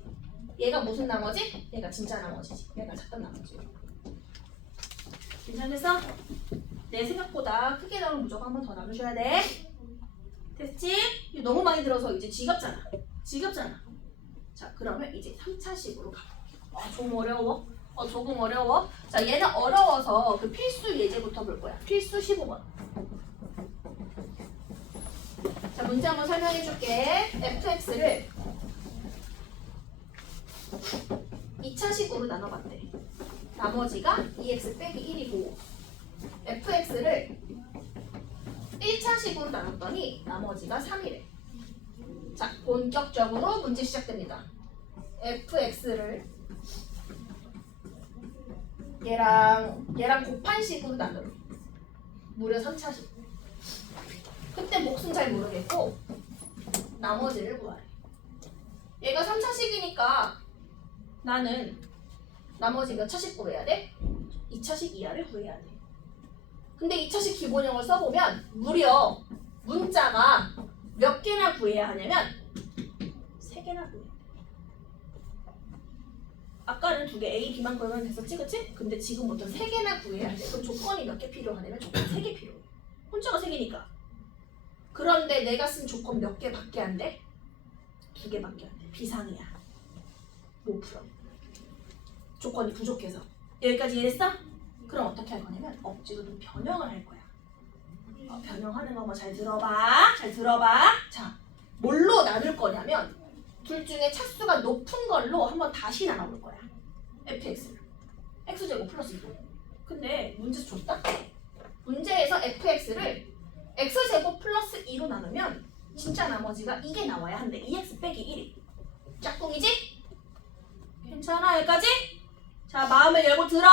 얘가 무슨 나머지? 얘가 진짜 나머지지. 얘가 작은 나머지. 괜찮겠어? 내 생각보다 크게 나오면 무조건 한 번 더 나누셔야 돼. 됐지? 이거 너무 많이 들어서 이제 지겹잖아. 자, 그러면 이제 3차식으로 가볼게요. 조금 어려워? 조금 어려워? 자, 얘는 어려워서 그 필수 예제부터 볼 거야. 필수 15번. 자, 문제 한번 설명해 줄게. fx를 2차식으로 나눠봤대. 나머지가 2x 빼기 1이고 fx를 1차식으로 나눴더니 나머지가 3이래. 자, 본격적으로 문제 시작됩니다. fx를 얘랑 곱한식으로 나눠요. 무려 3차식. 그때 몫은 잘 모르겠고 나머지를 구하래. 얘가 3차식이니까 나는 나머지 몇 차식 구해야 돼? 2차식 이하를 구해야 돼. 근데 2차식 기본형을 써보면 무려 문자가 몇 개나 구해야 하냐면 3개나 구해야 돼. 아까는 2개 A, B만 구하면 됐었지, 그치? 근데 지금부터 3개나 구해야 돼. 그럼 조건이 몇 개 필요하냐면 조건 3개 필요해. 혼자가 3개니까. 그런데 내가 쓴 조건 몇 개밖에 안 돼? 두 개밖에 안 돼. 비상이야. 못 풀어. 조건이 부족해서. 여기까지 이해했어? 그럼 어떻게 할 거냐면 억지로 좀 변형을 할 거야. 변형하는 거 뭐 잘 들어봐. 잘 들어봐. 자, 뭘로 나눌 거냐면 둘 중에 차수가 높은 걸로 한번 다시 나눠볼 거야. fx를. x제곱 플러스 2로. 근데 문제에서 줬다? 문제에서 fx를 x제곱 플러스 2로 나누면 진짜 나머지가 이게 나와야 한대. 2x 빼기 1이. 짝꿍이지? 괜찮아 여기까지? 자 마음을 열고 들어.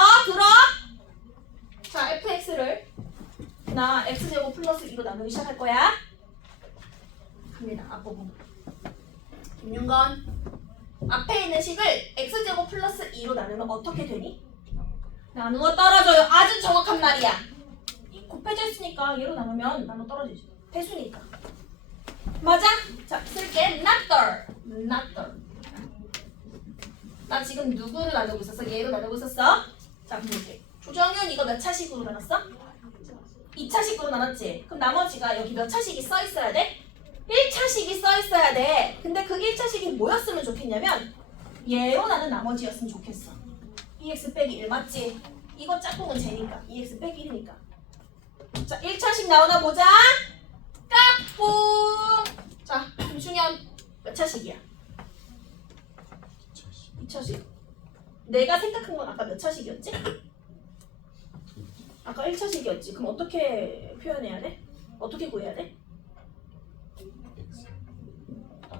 자 fx를 나 x제곱 플러스 2로 나누기 시작할 거야. 갑니다. 앞부분. 김윤건 앞에 있는 식을 x제곱 플러스 2로 나누면 어떻게 되니? 나누어 떨어져요. 아주 정확한 말이야. 곱해져 있으니까 얘로 나누면 나눠 떨어지지. 배수니까. 맞아? 자 쓸게. not there. 나 지금 누구를 나누고 있었어? 얘로 나누고 있었어? 자 볼게. 조정윤 이거 몇 차식으로 나눴어? 2차식으로 나눴지? 그럼 나머지가 여기 몇 차식이 써 있어야 돼? 1차식이 써 있어야 돼. 근데 그 1차식이 뭐였으면 좋겠냐면 얘로 나눈 나머지였으면 좋겠어. 2x 빼기 1 맞지? 이거 짝꿍은 쟤니까 2x 빼기 1이니까. 자 1차식 나오나 보자. 까꿍. 자 김충현 몇 차식이야? 2차식. 내가 생각한 건 아까 몇 차식이었지? 아까 1차식이었지. 그럼 어떻게 표현해야 돼? 어떻게 구해야 돼?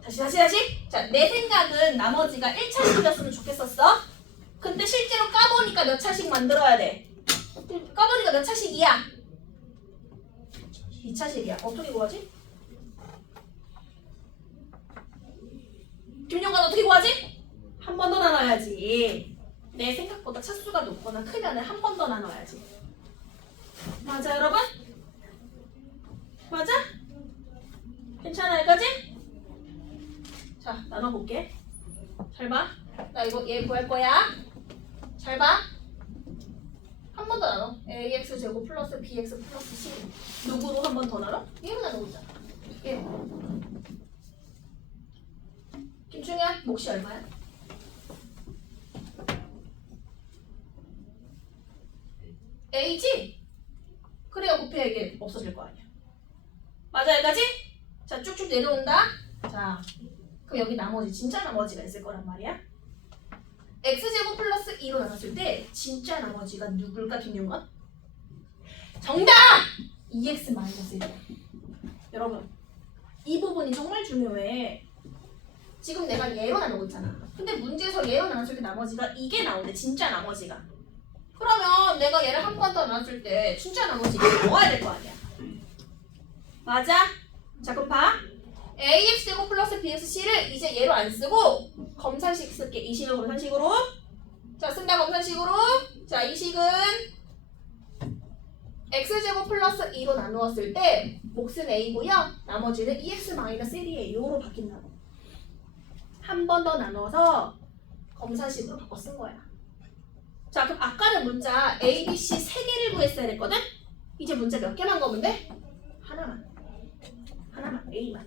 다시. 자, 내 생각은 나머지가 1차식이었으면 좋겠었어. 근데 실제로 까보니까 몇 차식 만들어야 돼? 까보니까 몇 차식이야? 2차식이야. 어떻게 구하지? 김용관 어떻게 구하지? 한 번 더 나눠야지. 내 생각보다 차수가 높거나 크면 한 번 더 나눠야지. 맞아 여러분? 맞아? 괜찮아 여기까지? 자 나눠볼게. 잘 봐. 나 이거 얘 구할 거야. 잘 봐. 한 번 더 나눠. ax 제곱 플러스 bx 플러스 c. 누구로 한 번 더 나눠? 얘로 나누고 있잖아. 얘. 김충현 몫이 얼마야? a지? 그래야 곱해야 이게 없어질 거 아니야. 맞아 여기까지? 자 쭉쭉 내려온다. 자 그럼 여기 나머지 진짜 나머지가 있을 거란 말이야. x제곱 플러스 2로 나눴을 때 진짜 나머지가 누굴까 김용건? 정답! 2x 마이너스 1이야. 여러분 이 부분이 정말 중요해. 지금 내가 얘로 나누고 있잖아. 근데 문제에서 얘로 나눴을 때 나머지가 이게 나오는데 진짜 나머지가. 그러면 내가 얘를 한 번 더 나눴을 때 진짜 나머지 이게 나와야 될 거 아니야. 맞아? 자 그럼 봐. ax제곱 플러스 bxc를 이제 얘로 안 쓰고 검산식 쓸게. 이 식을 검산식으로. 자 쓴다 검산식으로. 자 이 식은 x제곱 플러스 2로 나누었을 때 몫은 a고요. 나머지는 2x-1이에요. 요로 바뀐다고. 한 번 더 나눠서 검산식으로 바꿔 쓴 거야. 자 그럼 아까는 문자 a, b, c 3개를 구했어야 됐거든? 이제 문자 몇 개만 거면 돼? 하나만 a만.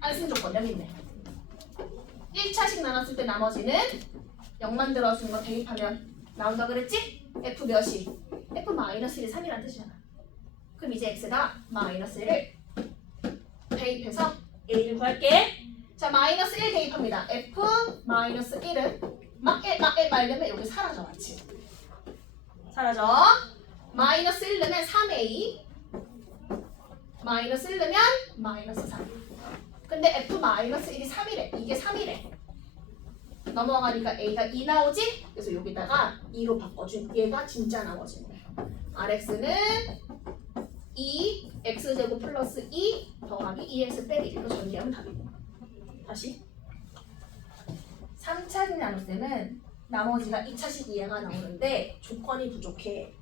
안쓴 조건 여기 있네. 1차식 나눴을 때 나머지는 0만 들어주는 거 대입하면 나온다 그랬지? f 몇이? f-1이 3이란 뜻이잖아. 그럼 이제 x가 -1을 대입해서 a를 구할게. 자 -1 대입합니다. f-1은 막 1 말려면 여기 사라져. 맞지? 사라져. -1 넣으면 3a -1 넣으면 -3. 근데 f-1이 3이래. 이게 3이래. 넘어가니까 a가 2 나오지? 그래서 여기다가 2로 바꿔준 얘가 진짜 나머지인 거야. rx는 2 x제곱 플러스 2 더하기 2x 빼기 1로 전개하면 답이고. 다시 3차식 나눌 때는 나머지가 2차식 이하가 나오는데 조건이 부족해.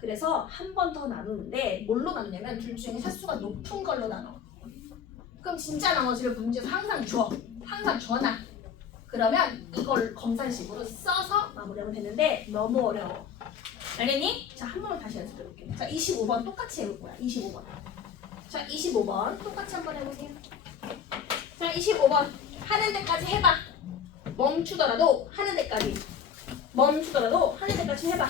그래서 한 번 더 나누는데 뭘로 나누냐면 둘 중에 차수가 높은 걸로 나눠. 그럼 진짜 나머지를 문제에서 항상 줘. 항상 줘놔. 그러면 이걸 검산식으로 써서 마무리하면 되는데 너무 어려워. 알겠니? 자, 한 번만 다시 연습해볼게요. 자, 25번 똑같이 해볼 거야. 25번. 자, 25번 똑같이 한번 해보세요. 자, 자, 25번. 하는 데까지 해봐. 멈추더라도 하는 데까지. 멈추더라도 하는 데까지 해봐.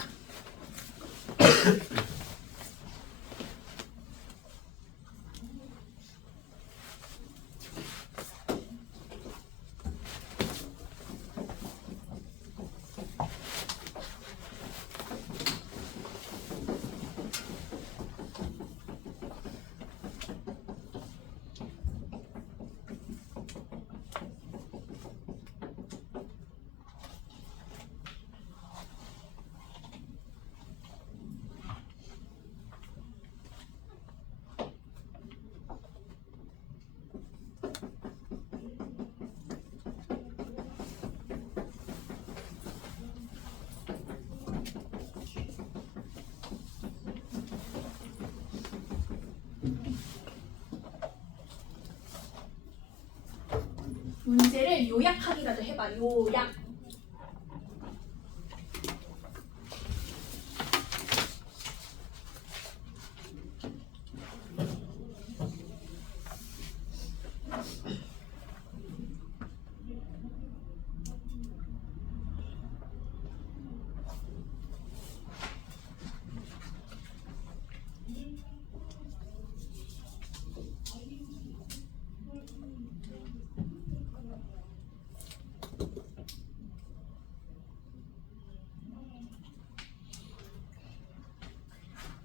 문제를 요약하기라도 해봐. 요약.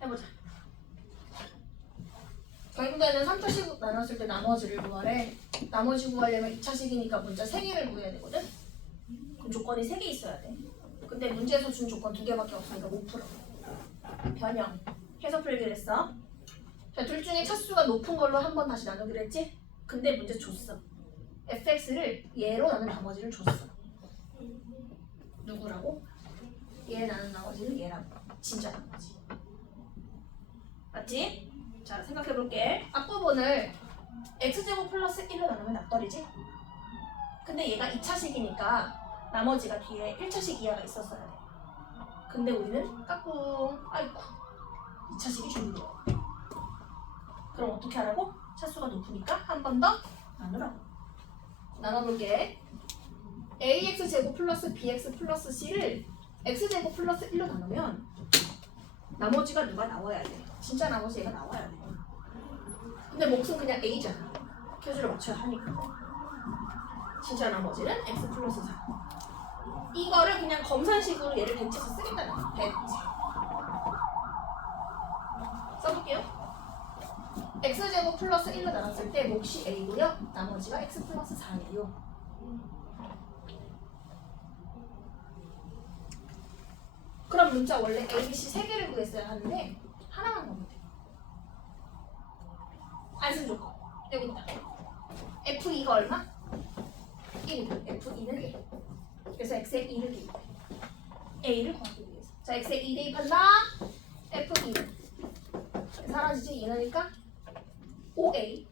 해보자. 결국에는 3차식 나눴을 때 나머지를 구하래. 나머지 구하려면 2차식이니까 문자 3개를 구해야 되거든? 그럼 조건이 3개 있어야 돼. 근데 문제에서 준 조건 2개밖에 없으니까 못 풀어. 변형. 해서 풀기로 했어. 자, 둘 중에 차수가 높은 걸로 한 번 다시 나누기로 했지? 근데 문제 줬어. fx를 얘로 나눈 나머지를 줬어. 누구라고? 얘 나눈 나머지는 얘라고. 진짜 나머지. 맞지? 자, 생각해볼게. 앞부분을 x제곱 플러스 1로 나누면 납떨이지? 근데 얘가 2차식이니까 나머지가 뒤에 1차식 이하가 있었어야 돼. 근데 우리는 까꿍, 아이쿠, 2차식이 준비돼요. 그럼 어떻게 하라고? 차수가 높으니까 한 번 더 나누라고. 나눠볼게. ax제곱 플러스 bx 플러스 c를 x제곱 플러스 1로 나누면 나머지가 누가 나와야 돼. 진짜 나머지 얘가 나와야 돼. 근데 몫은 그냥 a잖아. 켜주를 맞춰야 하니까. 진짜 나머지는 x 플러스 4. 이거를 그냥 검산식으로 얘를 배치해서 쓰겠다는 거야. 배치. 써볼게요. x제곱 플러스 1로 나눴을 때 몫이 a고요. 나머지가 x 플러스 4예요. 그럼 문자 원래 A, B, C 3개를 구했어야 하는데 하나만 넣으면 돼. 안쓴 조건. 여기 있다. F2가 얼마? 1. F2는 1. 그래서 X의 2를 대입해. A를 구하기 위해서. 자, X의 2 대입한다. F2는 사라지지? 2나니까 5A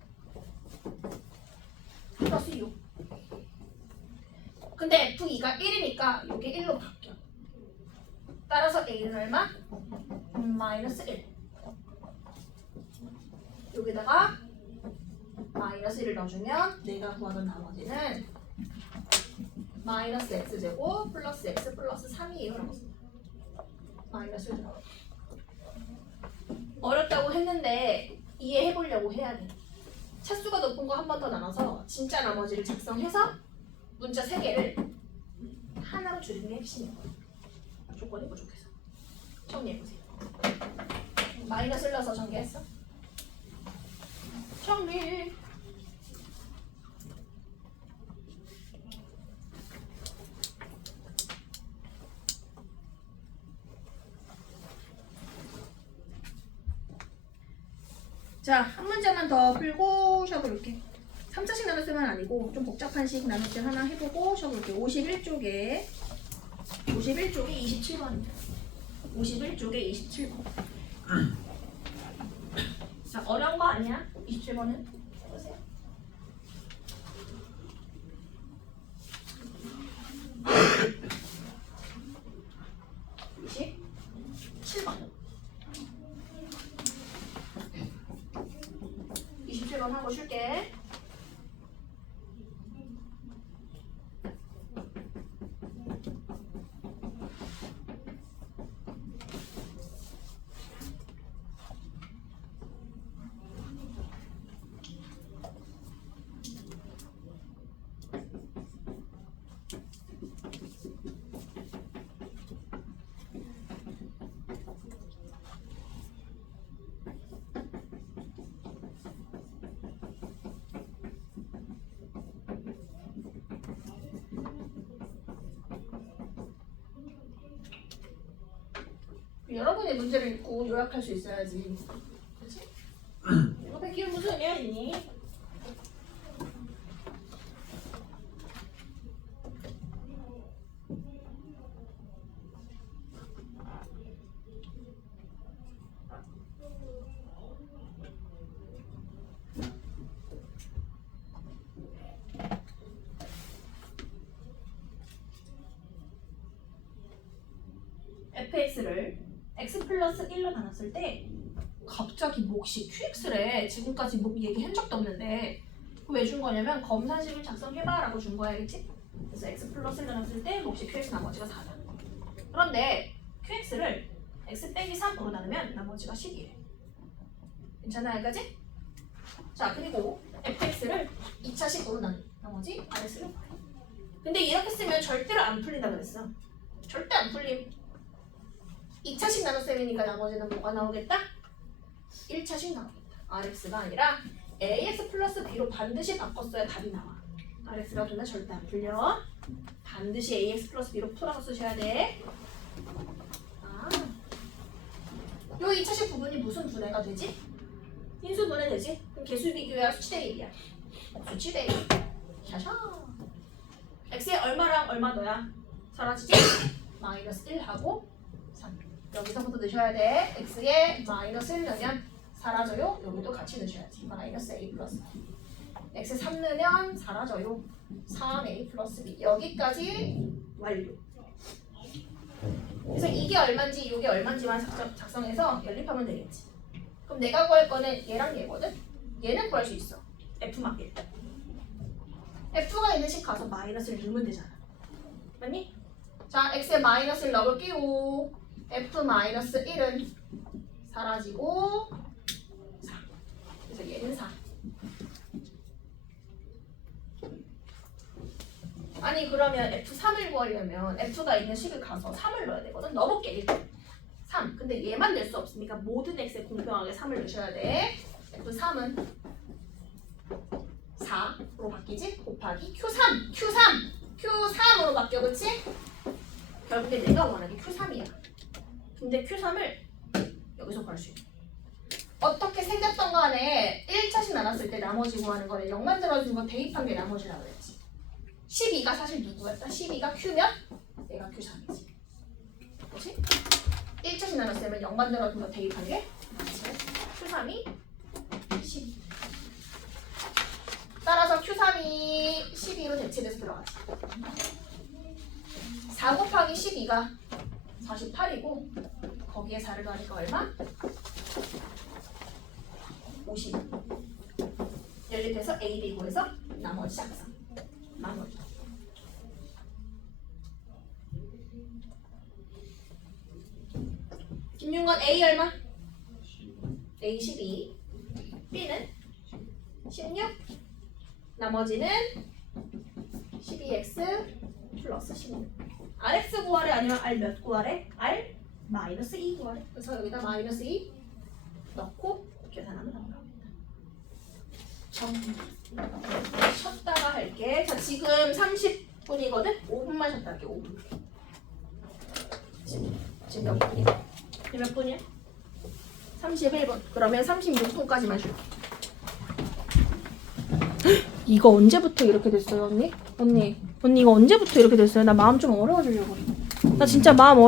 플러스 6. 근데 F2가 1이니까 이게 1로 바뀌어. 따라서 A는 얼마? 마이너스 1. 여기다가 마이너스 1을 넣어주면 내가 구하던 나머지는 마이너스 x제곱 플러스 x 플러스 3이에요. 마이너스 1 넣어. 어렵다고 했는데 이해해보려고 해야 돼. 차수가 높은 거 한 번 더 나눠서 진짜 나머지를 작성해서 문자 3개를 하나로 줄이는 게 핵심이에요. 조건이 부족해서. 정리해보세요. 마이너스를 넣어서 전개했어? 정리. 자, 한 문제만 더 풀고 쉬어볼게. 3차식 나눗셈은 아니고 좀 복잡한 식 나눗셈 하나 해보고 쉬어볼게. 51쪽에 27번입니다. 51쪽에 27번. 자, 어려운 거 아니야? 27번은? 해보세요. 하고 쉴게. 여러분의 문제를 읽고 요약할 수 있어야지. 그치? 이거 베끼면 무슨 의미가 있니? fx를 x 플러스 1로 나눴을 때 갑자기 몫이 qx래. 지금까지 몫 얘기한 적도 없는데 왜 준 거냐면 검산식을 작성해봐 라고 준 거야. 알겠지? 그래서 x 플러스 1로 나눴을 때 몫이 qx 나머지가 4다. 그런데 qx를 x 빼기 3으로 나누면 나머지가 10이래. 괜찮아 여기까지? 자 그리고 fx를 2차식으로 나누 나머지 rx를 구해. 근데 이렇게 쓰면 절대로 안 풀린다 그랬어. 절대 안 풀림. 2차식 나눗셈이니까 나머지는 뭐가 나오겠다? 1차식 나오겠다. RX가 아니라 AX 플러스 B로 반드시 바꿨어야 답이 나와. RX가 두면 절대 안 풀려. 반드시 AX 플러스 B로 풀어서 쓰셔야 돼. 요 2차식 부분이 무슨 분해가 되지? 인수 분해 되지? 그럼 개수 비교야 수치 대입이야. 수치 대입. 샤샤. X에 얼마랑 얼마 넣어야 사라지지? 마이너스 1하고 3. 여기서부터 넣으셔야 돼. x에 마이너스 1 넣으면 사라져요. 여기도 같이 넣으셔야지. 마이너스 a 플러스 b. x에 3 넣으면 사라져요. 3a 플러스 b. 여기까지 완료. 그래서 이게 얼마인지 이게 얼마인지만 작성해서 연립하면 되겠지. 그럼 내가 구할 거는 얘랑 얘거든. 얘는 구할 수 있어. f만 1. f가 있는 식 가서 마이너스를 넣으면 되잖아. 맞니? 자, x에 마이너스를 넣어볼게요. f-1은 사라지고 4. 그래서 얘는 4. 아니 그러면 f3을 구하려면 f가 있는 식을 가서 3을 넣어야 되거든. 넣어볼게 일단. 3. 근데 얘만 낼 수 없으니까 모든 x에 공평하게 3을 넣으셔야 돼. f3은 4로 바뀌지? 곱하기 Q3으로 바뀌어. 그치? 결국에 내가 원하는 게 Q3이야. 근데 Q3을 여기서 구할 수 있어. 어떻게 생겼던 간에 1차식 나눴을 때 나머지 구하는 거를 0 만들어준 거 대입한 게 나머지라고 했지. 12가 사실 누구였다? 12가 Q면 얘가 Q3이지. 그치? 1차식 나눴으면 0 만들어준 거 대입한 게 Q3이 12. 따라서 Q3이 12로 대체돼서 들어가지. 4 곱하기 12가 48이고 거기에 4를 더하니까 얼마? 50. 연립해서 A, B 구해서 나머지 작성. 나머지. 김윤건 A 얼마? A 12. B는 16. 나머지는 12x 플러스 16. RX 구하래 아니면 R 몇 구하래? R 마이너스 2 구하래. 그래서 여기다 마이너스 2 넣고 계산하면 나옵니다. 쉬었다가 할게. 자 지금 30분이거든? 5분만 쉬었다 할게. 5분. 지금 몇 분이야? 지금 몇 분이야? 31분. 그러면 36분까지만 쉴게. 이거 언제부터 이렇게 됐어요, 언니? 언니 이거 언제부터 이렇게 됐어요? 나 마음 좀 어려워지려고. 나 진짜 마음